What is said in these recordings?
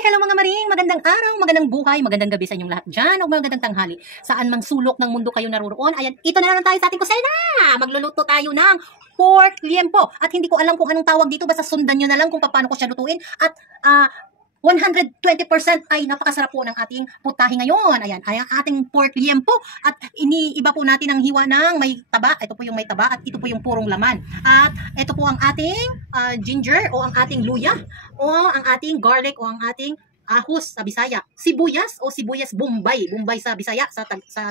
Hello mga maring, magandang araw, magandang buhay, magandang gabi sa inyong lahat dyan, o magandang tanghali. Saan mang sulok ng mundo kayo naroon, ayan, ito na naman tayo sa ating kusina. Magluluto tayo ng pork liempo. At hindi ko alam kung anong tawag dito, basta sundan nyo na lang kung paano ko siya lutuin. At 120% ay napakasarap po ng ating putahe ngayon. Ayan, ay ang ating pork liempo. At iniiba po natin ang hiwa ng may taba. Ito po yung may taba at ito po yung purong laman. At ito po ang ating ginger o ang ating luya o ang ating garlic o ang ating ahos sa Bisaya. Sibuyas o sibuyas Bombay. Bombay sa Bisaya, sa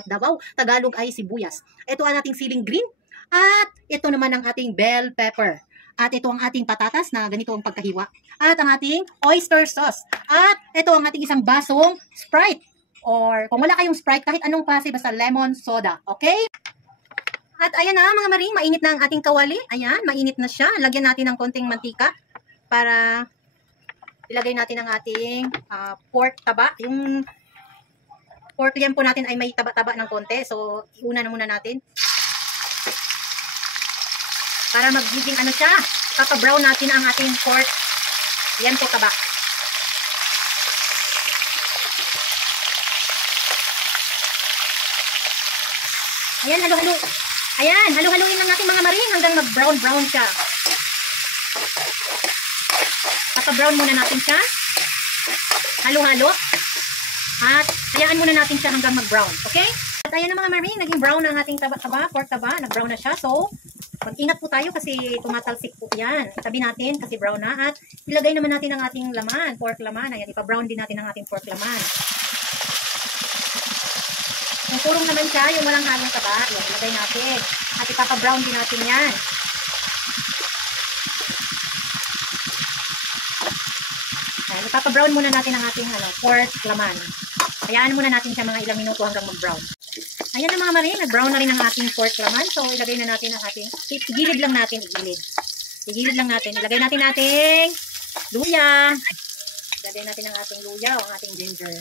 Davao. Tagalog ay sibuyas. Ito ang ating siling green. At ito naman ang ating bell pepper. At ito ang ating patatas na ganito ang pagkahiwa. At ang ating oyster sauce. At ito ang ating isang basong Sprite. Or kung wala kayong Sprite, kahit anong klase, basta lemon soda. Okay? At ayan na mga maring, mainit na ang ating kawali. Ayan, mainit na siya. Lagyan natin ng konting mantika para ilagay natin ang ating pork taba. Yung pork liempo natin ay may taba-taba ng konti. So, iuna na muna natin. Para magiging ano siya, papa-brown natin ang ating pork liempo taba. Ayan, halo-halo. Ayan, halo-haloin lang natin mga maring hanggang mag-brown-brown siya. Papa-brown muna natin siya. Halo-halo. At hayaan muna natin siya hanggang mag-brown. Okay? At ayan na mga maring, naging brown ang ating taba-taba, pork taba. Nag-brown na siya. So, mag-ingat po tayo kasi tumatalsik po yan. Itabi natin kasi brown na. At ilagay naman natin ang ating laman, pork laman. Ayan, ipa-brown din natin ang ating pork laman. Yung purong naman siya, yung walang halong taba, yan, ilagay natin. At ipapa-brown din natin yan. Ayan, ipapa-brown muna natin ang ating pork laman. Hayaan muna natin siya mga ilang minuto hanggang mag-brown. Ayan na mga maring, nag-brown na rin ang ating pork laman. So, ilagay na natin ang ating, igilid lang natin, igilid. Igilid lang natin. Ilagay natin ating luya. Ilagay natin ang ating luya o ang ating ginger.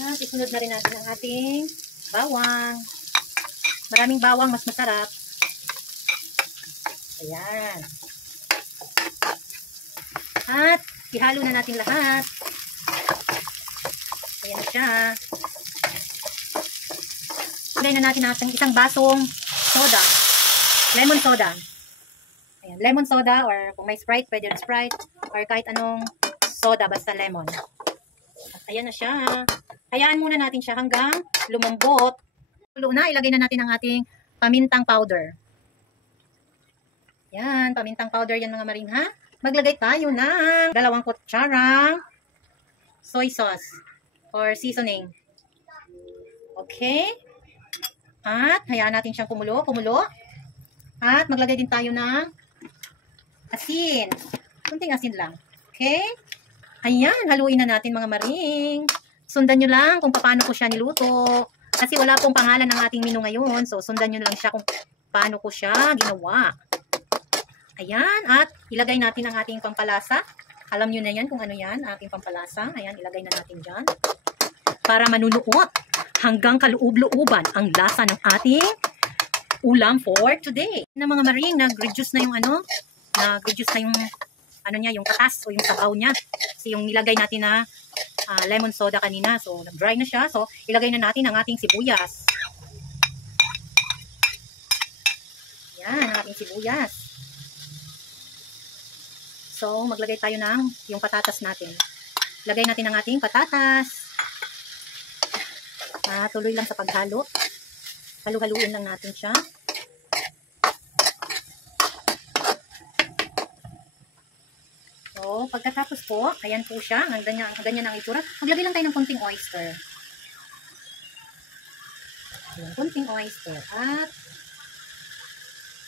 At isunod na rin natin ang ating bawang. Maraming bawang, mas masarap. Ayan. At ihalo na natin lahat. Ayan na siya. Ilagay na natin ang isang basong soda. Lemon soda. Ayan, lemon soda or kung may Sprite, pwede rin Sprite. Or kahit anong soda, basta lemon. At ayan na siya. Hayaan muna natin siya hanggang lumambot. Tulo na, ilagay na natin ang ating pamintang powder. Yan, pamintang powder yan mga maring ha. Maglagay tayo ng 2 kutsarang soy sauce or seasoning. Okay? At hayaan natin siyang kumulo. At maglagay din tayo ng asin. Kunting asin lang. Okay? Ayan, haluin na natin mga maring. Sundan nyo lang kung paano ko siya niluto. Kasi wala pong pangalan ng ating menu ngayon. So, sundan nyo lang siya kung paano ko siya ginawa. Ayan, at ilagay natin ang ating pampalasa. Alam nyo na yan kung ano yan, ating pampalasa. Ayan, ilagay na natin dyan. Para manunuot hanggang kaloob-looban ang lasa ng ating ulam for today. Na mga maring, nag-reduce na yung nag-reduce na yung yung katas o yung sabaw niya. Kasi yung nilagay natin na lemon soda kanina. So, nag-dry na siya. So, ilagay na natin ang ating sibuyas. Yan, ang ating sibuyas. So, maglagay tayo ng yung patatas natin. Lagay natin ang ating patatas. Tuloy lang sa paghalo. Halu-haluin lang natin siya. So, pagkatapos po, ayan po siya. Ganyan ang itsura. Maglagay lang tayo ng konting oyster. Ayan, konting oyster. At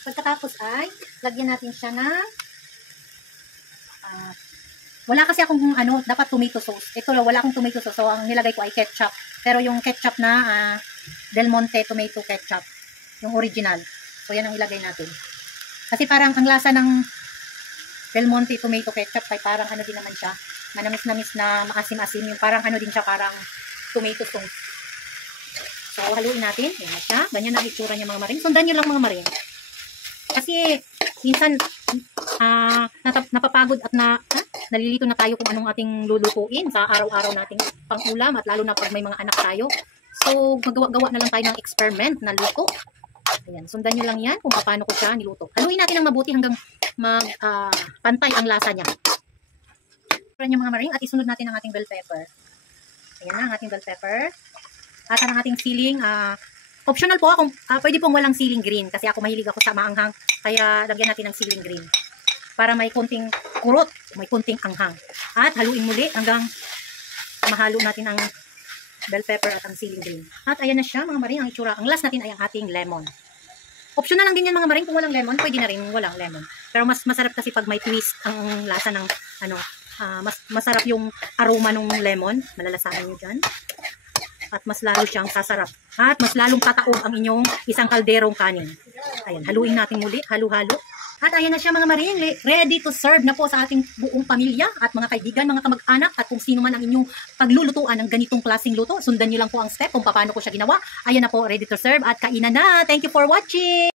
pagkatapos ay, lagyan natin siya ng wala kasi akong dapat tomato sauce. Ito wala akong tomato sauce. So, ang nilagay ko ay ketchup. Pero yung ketchup na Del Monte tomato ketchup. Yung original. So, yan ang ilagay natin. Kasi parang ang lasa ng Del Monte tomato ketchup ay parang din naman siya. Manamis-namis na maasim-asim. Yung parang din siya, parang tomato sauce. So, haluin natin. Ayan na siya. Ganyan ang itsura niya mga maring. Sundan nyo lang mga maring. Kasi, minsan, napapagod at nalilito na tayo kung anong ating lulutuin sa araw-araw nating pang-ulam at lalo na pag may mga anak tayo. So, magawa-gawa na lang tayo ng experiment na luto. Ayan, sundan nyo lang yan kung paano ko siya niluto. Haluin natin ng mabuti hanggang pantay ang lasa niya. Yung mga maring at isunod natin ang ating bell pepper. Ayan na ang ating bell pepper. At ang ating siling, optional po kung pwede pong walang siling green kasi ako mahilig ako sa maanghang kaya lagyan natin ng siling green para may konting kurot, may konting anghang. At haluin muli hanggang mahalo natin ang bell pepper at ang siling green. At ayan na siya mga maring ang itsura. Ang last natin ay ang ating lemon. Optional lang din yan mga maring kung walang lemon, pwede na rin walang lemon. Pero mas masarap kasi pag may twist ang lasa ng masarap yung aroma ng lemon, malalasahan nyo dyan. At mas lalo siyang sasarap. At mas lalong tataob ang inyong isang kalderong kanin. Ayan, haluin natin muli, halo-halo. At ayan na siya mga maring, ready to serve na po sa ating buong pamilya at mga kaibigan, mga kamag-anak at kung sino man ang inyong paglulutuan ng ganitong klaseng luto. Sundan nyo lang po ang step kung paano ko siya ginawa. Ayan na po, ready to serve at kainan na. Thank you for watching!